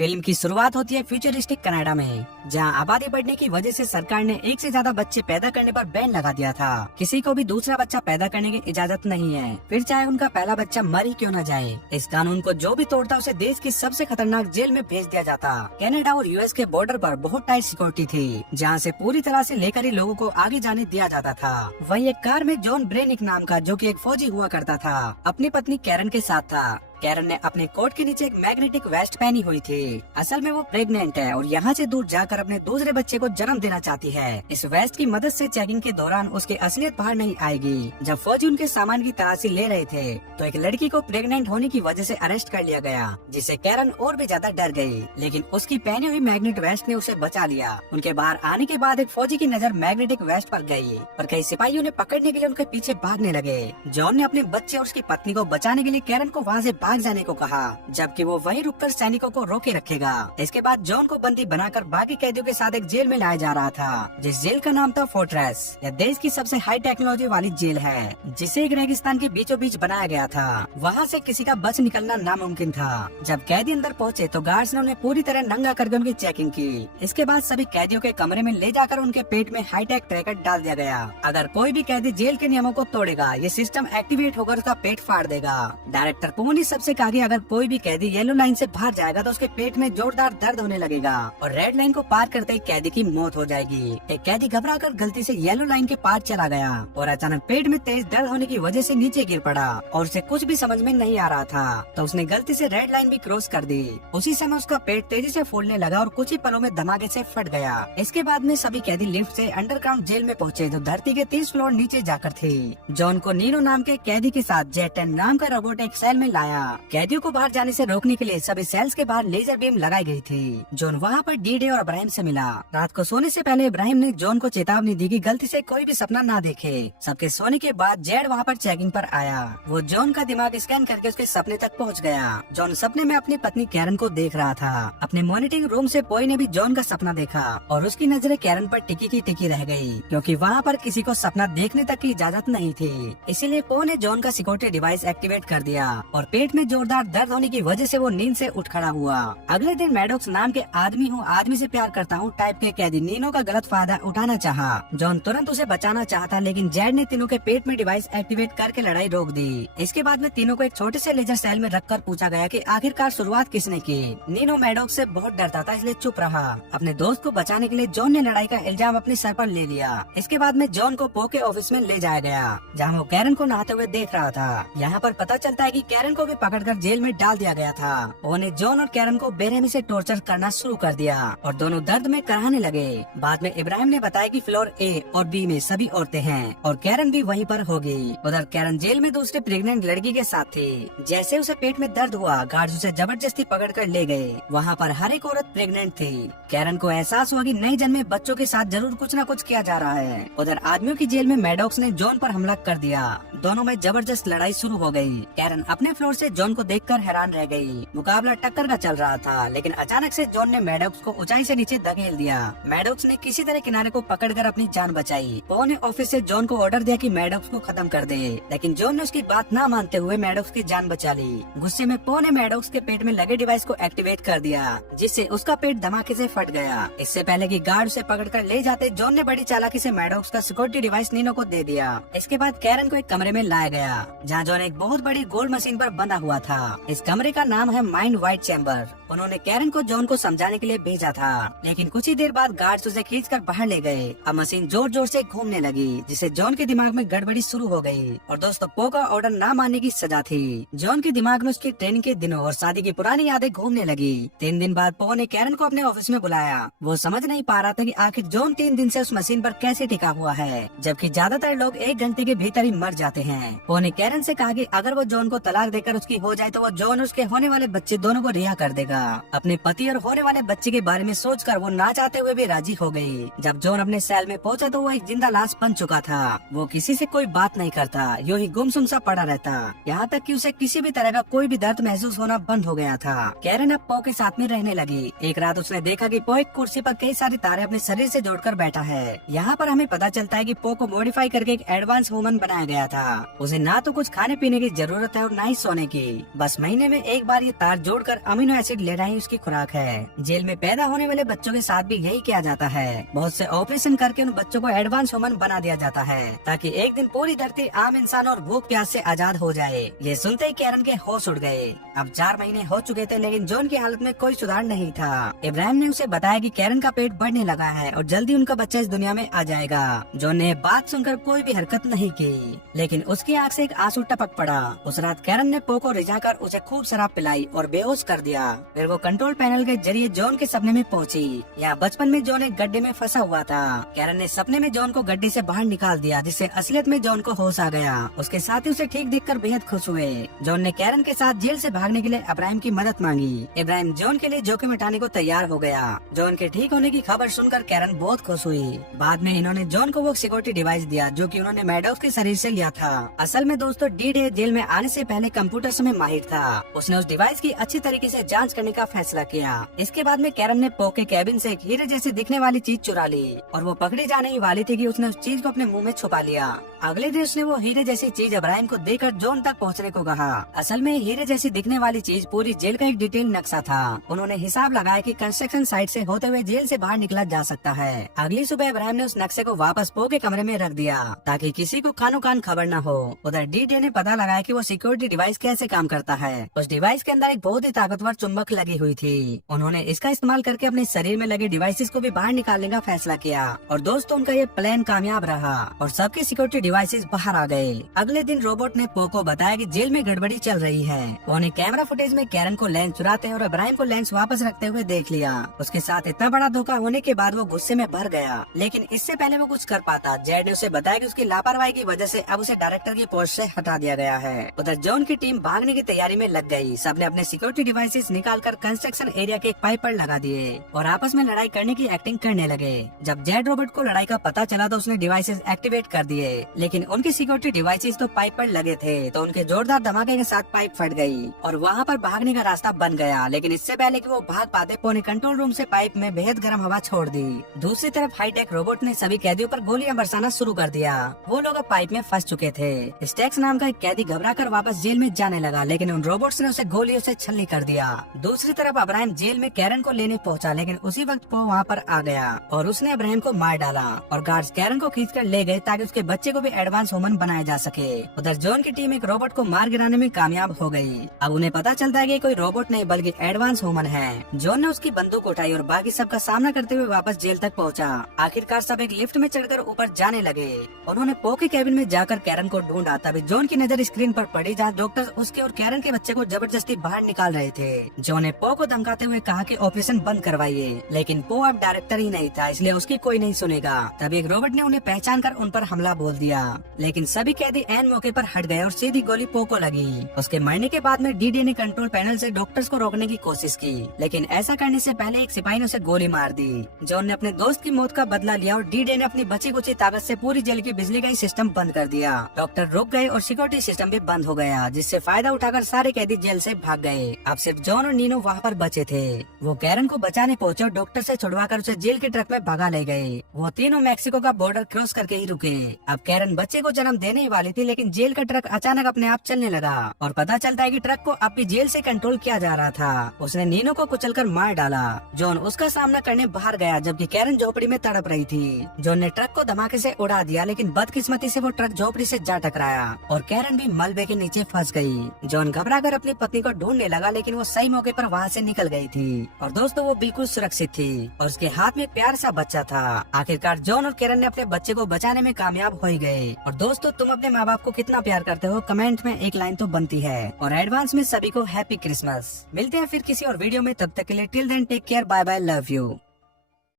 Film की शुरुआत होती है फ्यूचरिस्टिक कनाडा में, जहां आबादी बढ़ने की वजह से सरकार ने एक से ज्यादा बच्चे पैदा करने पर बैन लगा दिया था। किसी को भी दूसरा बच्चा पैदा करने की इजाजत नहीं है, फिर चाहे उनका पहला बच्चा मर ही क्यों न जाए। इस कानून को जो भी तोड़ता उसे देश की सबसे खतरनाक जेल में भेज दिया जाता। कनाडा और यूएस के बॉर्डर पर बहुत टाइट सिक्योरिटी थी, जहाँ से पूरी तरह से लेकर ही लोगों को आगे जाने दिया जाता था। वही एक कार में जॉन ब्रेनिक नाम का, जो कि एक फौजी हुआ करता था, अपनी पत्नी कैरन के साथ था। कैरन ने अपने कोट के नीचे एक मैग्नेटिक वेस्ट पहनी हुई थी। असल में वो प्रेग्नेंट है और यहाँ से दूर जाकर अपने दूसरे बच्चे को जन्म देना चाहती है। इस वेस्ट की मदद से चेकिंग के दौरान उसकी असलियत बाहर नहीं आएगी। जब फौजी उनके सामान की तलाशी ले रहे थे तो एक लड़की को प्रेग्नेंट होने की वजह से अरेस्ट कर लिया गया, जिससे कैरन और भी ज्यादा डर गई। लेकिन उसकी पहनी हुई मैग्नेट वेस्ट ने उसे बचा लिया। उनके बाहर आने के बाद एक फौजी की नजर मैग्नेटिक वेस्ट पर गई और कई सिपाहियों ने पकड़ने के लिए उनके पीछे भागने लगे। जॉन ने अपने बच्चे और उसकी पत्नी को बचाने के लिए कैरन को वहाँ से भाग जाने को कहा, जबकि वो वहीं रुककर सैनिकों को रोके रखेगा। इसके बाद जॉन को बंदी बनाकर बाकी कैदियों के साथ एक जेल में लाया जा रहा था, जिस जेल का नाम था फोर्ट्रेस। यह देश की सबसे हाई टेक्नोलॉजी वाली जेल है, जिसे एक रेगिस्तान के बीचों बीच बनाया गया था। वहाँ से किसी का बच निकलना नामुमकिन था। जब कैदी अंदर पहुँचे तो गार्ड्स ने उन्हें पूरी तरह नंगा करके उनकी चेकिंग की। इसके बाद सभी कैदियों के कमरे में ले जाकर उनके पेट में हाईटेक ट्रैकर डाल दिया गया। अगर कोई भी कैदी जेल के नियमों को तोड़ेगा, ये सिस्टम एक्टिवेट होकर उसका पेट फाड़ देगा। डायरेक्टर पो ने सबसे कहा कि अगर कोई भी कैदी येलो लाइन से बाहर जाएगा तो उसके पेट में जोरदार दर्द होने लगेगा और रेड लाइन को पार करते ही कैदी की मौत हो जाएगी। एक कैदी घबराकर गलती से येलो लाइन के पार चला गया और अचानक पेट में तेज दर्द होने की वजह से नीचे गिर पड़ा और उसे कुछ भी समझ में नहीं आ रहा था, तो उसने गलती से रेड लाइन भी क्रॉस कर दी। उसी समय उसका पेट तेजी से फूलने लगा और कुछ ही पलों में धमाके से फट गया। इसके बाद में सभी कैदी लिफ्ट से अंडरग्राउंड जेल में पहुँचे, जो धरती के 30 फ्लोर नीचे जाकर थी। जॉन को नीनो नाम के कैदी के साथ जेट नाम का रोबोट एक सेल में लाया। कैदियों को बाहर जाने से रोकने के लिए सभी सेल्स के बाहर लेजर बीम लगाई गई थी। जॉन वहाँ पर डी-डे और इब्राहिम से मिला। रात को सोने से पहले इब्राहिम ने जॉन को चेतावनी दी कि गलती से कोई भी सपना ना देखे। सबके सोने के बाद जेड वहाँ पर चेकिंग पर आया। वो जॉन का दिमाग स्कैन करके उसके सपने तक पहुँच गया। जॉन सपने में अपनी पत्नी कैरन को देख रहा था। अपने मॉनिटरिंग रूम से पोई ने भी जॉन का सपना देखा और उसकी नजरें कैरन पर टिकी की टिकी रह गई, क्योंकि वहाँ पर किसी को सपना देखने तक की इजाजत नहीं थी। इसीलिए पो ने जॉन का सिक्योरिटी डिवाइस एक्टिवेट कर दिया और पेट में जोरदार दर्द होने की वजह से वो नींद से उठ खड़ा हुआ। अगले दिन मैडॉक्स नाम के आदमी हूँ, आदमी से प्यार करता हूँ टाइप के कैदी नीनो का गलत फायदा उठाना चाहा। जॉन तुरंत उसे बचाना चाहता, लेकिन जेड ने तीनों के पेट में डिवाइस एक्टिवेट करके लड़ाई रोक दी। इसके बाद में तीनों को एक छोटे से लेजर सेल में रखकर पूछा गया कि आखिरकार शुरुआत किसने की। नीनो मैडॉक्स से बहुत डरता था, इसलिए चुप रहा। अपने दोस्त को बचाने के लिए जॉन ने लड़ाई का इल्जाम अपने सर पर ले लिया। इसके बाद में जॉन को पो के ऑफिस में ले जाया गया, जहाँ वो कैरन को नहाते हुए देख रहा था। यहाँ पर पता चलता है कि कैरन को भी पकड़कर जेल में डाल दिया गया था। पो ने जॉन और कैरन को बेरहमी से टॉर्चर करना शुरू कर दिया और दोनों दर्द में कराहने लगे। बाद में इब्राहिम ने बताया कि फ्लोर ए और बी में सभी औरतें हैं और कैरन भी वहीं पर होगी। उधर कैरन जेल में दूसरी प्रेग्नेंट लड़की के साथ थी। जैसे उसे पेट में दर्द हुआ, गार्ड्स उसे जबरदस्ती पकड़कर ले गए। वहाँ पर हर एक औरत प्रेग्नेंट थी। कैरन को एहसास हुआ कि नए जन्मे बच्चों के साथ जरूर कुछ न कुछ किया जा रहा है। उधर आदमियों की जेल में मैडॉक्स ने जॉन पर हमला कर दिया। दोनों में जबरदस्त लड़ाई शुरू हो गई। कैरन अपने फ्लोर से जॉन को देखकर हैरान रह गई। मुकाबला टक्कर का चल रहा था, लेकिन अचानक से जॉन ने मैडॉक्स को ऊंचाई से नीचे धकेल दिया। मैडॉक्स ने किसी तरह किनारे को पकड़कर अपनी जान बचाई। पो ने ऑफिस से जॉन को ऑर्डर दिया कि मैडॉक्स को खत्म कर दे, लेकिन जॉन ने उसकी बात न मानते हुए मैडॉक्स की जान बचा ली। गुस्से में पो ने मैडॉक्स के पेट में लगे डिवाइस को एक्टिवेट कर दिया, जिससे उसका पेट धमाके से फट गया। इससे पहले कि गार्ड उसे पकड़कर ले जाते, जॉन ने बड़ी चालाकी से मैडॉक्स का सिक्योरिटी डिवाइस नीनो को दे दिया। इसके बाद कैरन को एक कमरे में लाया गया, जहाँ जॉन एक बहुत बड़ी गोल्ड मशीन पर बंधा हुआ था। इस कमरे का नाम है माइंड वाइट चैम्बर। उन्होंने कैरन को जॉन को समझाने के लिए भेजा था, लेकिन कुछ ही देर बाद गार्ड्स उसे खींचकर बाहर ले गए। अब मशीन जोर जोर से घूमने लगी, जिससे जॉन के दिमाग में गड़बड़ी शुरू हो गई और दोस्तों पो का ऑर्डर न मानने की सजा थी। जॉन के दिमाग में उसकी ट्रेनिंग के दिनों और शादी की पुरानी यादें घूमने लगी। 3 दिन बाद पो ने कैरन को अपने ऑफिस में बुलाया। वो समझ नहीं पा रहा था कि आखिर जॉन 3 दिन से उस मशीन पर कैसे टिका हुआ है, जबकि ज्यादातर लोग 1 घंटे के भीतर ही मर जाते हैं। पो ने कैरन से कहा कि अगर वो जॉन को तलाक देकर उसकी हो जाए तो वो जॉन और उसके होने वाले बच्चे दोनों को रिहा कर देगा। अपने पति और होने वाले बच्चे के बारे में सोचकर वो ना चाहते हुए भी राजी हो गई। जब जॉन अपने सेल में पहुंचा तो वो एक जिंदा लाश बन चुका था। वो किसी से कोई बात नहीं करता, यूं ही गुमसुम सा पड़ा रहता, यहाँ तक कि उसे किसी भी तरह का कोई भी दर्द महसूस होना बंद हो गया था। कैरन अब पो के साथ में रहने लगी। एक रात उसने देखा कि पो एक कुर्सी पर कई सारी तारे अपने शरीर से जोड़कर बैठा है। यहाँ पर हमें पता चलता है कि पो को मॉडिफाई करके एक एडवांस वुमन बनाया गया था। उसे ना तो कुछ खाने पीने की जरूरत है और ना ही सोने की। की। बस महीने में एक बार ये तार जोड़कर अमीनो एसिड लेना ही उसकी खुराक है। जेल में पैदा होने वाले बच्चों के साथ भी यही किया जाता है। बहुत से ऑपरेशन करके उन बच्चों को एडवांस ह्यूमन बना दिया जाता है ताकि एक दिन पूरी धरती आम इंसान और भूख प्यास से आजाद हो जाए। ये सुनते ही कैरन के होश उड़ गए। अब 4 महीने हो चुके थे लेकिन जॉन की हालत में कोई सुधार नहीं था। इब्राहिम ने उसे बताया कि कैरन का पेट बढ़ने लगा है और जल्दी उनका बच्चा इस दुनिया में आ जाएगा। जॉन ने बात सुनकर कोई भी हरकत नहीं की, लेकिन उसकी आंख से एक आंसू टपक पड़ा। उस रात कैरन ने पो को रिझाकर उसे खूब शराब पिलाई और बेहोश कर दिया। फिर वो कंट्रोल पैनल के जरिए जॉन के सपने में पहुंची। यहाँ बचपन में जॉन एक गड्ढे में फंसा हुआ था। कैरन ने सपने में जॉन को गड्ढे से बाहर निकाल दिया, जिससे असलियत में जॉन को होश आ गया। उसके साथी उसे ठीक देखकर बेहद खुश हुए। जॉन ने कैरन के साथ जेल से भागने के लिए इब्राहिम की मदद मांगी। इब्राहिम जॉन के लिए जोखिम उठाने को तैयार हो गया। जॉन के ठीक होने की खबर सुनकर कैरन बहुत खुश हुई। बाद में इन्होंने जॉन को वो सिक्योरिटी डिवाइस दिया जो कि उन्होंने मैडॉक्स के शरीर से लिया था। असल में दोस्तों, डी-डे जेल में आने से पहले कंप्यूटर्स में माहिर था। उसने उस डिवाइस की अच्छी तरीके से जांच करने का फैसला किया। इसके बाद में कैरन ने पो के कैबिन से एक हीरे जैसे दिखने वाली चीज चुरा ली और वो पकड़ी जाने ही वाली थी कि उसने उस चीज को अपने मुंह में छुपा लिया। अगले दिन उसने वो हीरे जैसी चीज इब्राहिम को देकर जॉन तक पहुंचने को कहा। असल में हीरे जैसी दिखने वाली चीज पूरी जेल का एक डिटेल नक्शा था। उन्होंने हिसाब लगाया कि कंस्ट्रक्शन साइट से होते हुए जेल से बाहर निकला जा सकता है। अगली सुबह इब्राहिम ने उस नक्शे को वापस पो के कमरे में रख दिया ताकि किसी को कानो कान खबर न हो। उधर डी-डे ने पता लगाया कि वो सिक्योरिटी डिवाइस कैसे काम करता है। उस डिवाइस के अंदर एक बहुत ही ताकतवर चुंबक लगी हुई थी। उन्होंने इसका इस्तेमाल करके अपने शरीर में लगे डिवाइसेस को भी बाहर निकालने का फैसला किया और दोस्तों उनका ये प्लान कामयाब रहा और सबके सिक्योरिटी डिवाइसेस बाहर आ गए। अगले दिन रोबोट ने पो को बताया कि जेल में गड़बड़ी चल रही है। उन्होंने कैमरा फुटेज में कैरन को लेंस चुराते और इब्राहिम को लेंस वापस रखते हुए देख लिया। उसके साथ इतना बड़ा धोखा होने के बाद वो गुस्से में भर गया, लेकिन इससे पहले वो कुछ कर पाता, जेड ने उसे बताया कि उसकी लापरवाही की वजह से अब उसे डायरेक्टर की पोस्ट से हटा दिया गया है। उधर जॉन की टीम भागने की तैयारी में लग गई। सबने अपने सिक्योरिटी डिवाइसेस निकालकर कंस्ट्रक्शन एरिया के एक पाइप पर लगा दिए और आपस में लड़ाई करने की एक्टिंग करने लगे। जब जेड रोबोट को लड़ाई का पता चला तो उसने डिवाइसेस एक्टिवेट कर दिए, लेकिन उनकी सिक्योरिटी डिवाइसेस तो पाइप पर लगे थे, तो उनके जोरदार धमाके के साथ पाइप फट गई और वहाँ पर भागने का रास्ता बन गया। लेकिन इससे पहले कि वो भाग पाते, पो ने कंट्रोल रूम से पाइप में बेहद गर्म हवा छोड़ दी। दूसरी तरफ हाईटेक रोबोट ने सभी कैदियों पर गोलियां बरसाना शुरू कर दिया। वो लोग अब पाइप में फंस चुके थे। स्टैक्स नाम का एक कैदी घबराकर वापस जेल में जाने लगा, लेकिन उन रोबोट्स ने उसे गोलियों से छलनी कर दिया। दूसरी तरफ इब्राहिम जेल में कैरन को लेने पहुंचा, लेकिन उसी वक्त पो वहाँ पर आ गया और उसने इब्राहिम को मार डाला और गार्ड्स कैरन को खींचकर ले गए ताकि उसके बच्चे को भी एडवांस ह्यूमन बनाया जा सके। उधर जॉन की टीम एक रोबोट को मार गिराने में कामयाब हो गई। अब उन्हें पता चलता है कि कोई रोबोट नहीं बल्कि एडवांस ह्यूमन है। जॉन ने उसकी बंदूक उठाई और बाकी सबका सामना करते हुए वापस जेल तक पहुंचा। आखिरकार सब एक लिफ्ट में चढ़कर ऊपर जाने लगे। उन्होंने पो के कैबिन में जाकर कैरन को ढूंढा, तभी जॉन की नजर स्क्रीन पर पड़ी जहाँ डॉक्टर उसके और कैरन के बच्चे को जबरदस्ती बाहर निकाल रहे थे। जॉन ने पो को धमकाते हुए कहा कि ऑपरेशन बंद करवाइए, लेकिन पो अब डायरेक्टर ही नहीं था, इसलिए उसकी कोई नहीं सुनेगा। तभी एक रोबोट ने उन्हें पहचान कर उन पर हमला बोल दिया, लेकिन सभी कैदी ऐन मौके पर हट गए और सीधी गोली पो को लगी। उसके मरने के बाद में डी-डे ने कंट्रोल पैनल से डॉक्टर्स को रोकने की कोशिश की, लेकिन ऐसा करने से पहले एक सिपाही ने उसे गोली मार दी। जॉन ने अपने दोस्त की मौत का बदला लिया और डी-डे ने अपनी बची कुची ताकत से पूरी जेल की बिजली का ही सिस्टम बंद कर दिया। डॉक्टर रुक गए और सिक्योरिटी सिस्टम भी बंद हो गया, जिससे फायदा उठाकर सारे कैदी जेल से भाग गए। अब सिर्फ जॉन और नीनो वहाँ पर बचे थे। वो कैरन को बचाने पहुंचे और डॉक्टर से छुड़वाकर उसे जेल के ट्रक में भगा ले गए। वो तीनों मैक्सिको का बॉर्डर क्रॉस करके ही रुके। अब कैरन बच्चे को जन्म देने ही वाली थी, लेकिन जेल का ट्रक अचानक अपने आप चलने लगा और पता चलता है कि ट्रक को अब भी जेल से कंट्रोल किया जा रहा था। उसने नीनो को कुचलकर मार डाला। जॉन उसका सामना करने बाहर गया, जबकि कैरन झोपड़ी में तड़प रही थी। जॉन ने ट्रक को धमाके से उड़ा दिया, लेकिन बदकिस्मती से वो ट्रक झोपड़ी से जा टकराया और कैरन भी मलबे के नीचे फंस गई। जॉन घबराकर अपनी पत्नी को ढूंढने लगा, लेकिन वो सही मौके पर वहाँ से निकल गई थी और दोस्तों वो बिल्कुल सुरक्षित थी और उसके हाथ में प्यार सा बच्चा था। आखिरकार जॉन और कैरन ने अपने बच्चे को बचाने में कामयाब हो ही गए। और दोस्तों, तुम अपने माँ बाप को कितना प्यार करते हो, कमेंट में एक लाइन तो बनती है। और एडवांस में सभी को हैप्पी क्रिसमस। मिलते हैं फिर किसी और वीडियो में, तब तक के लिए till then take care, bye bye, love you.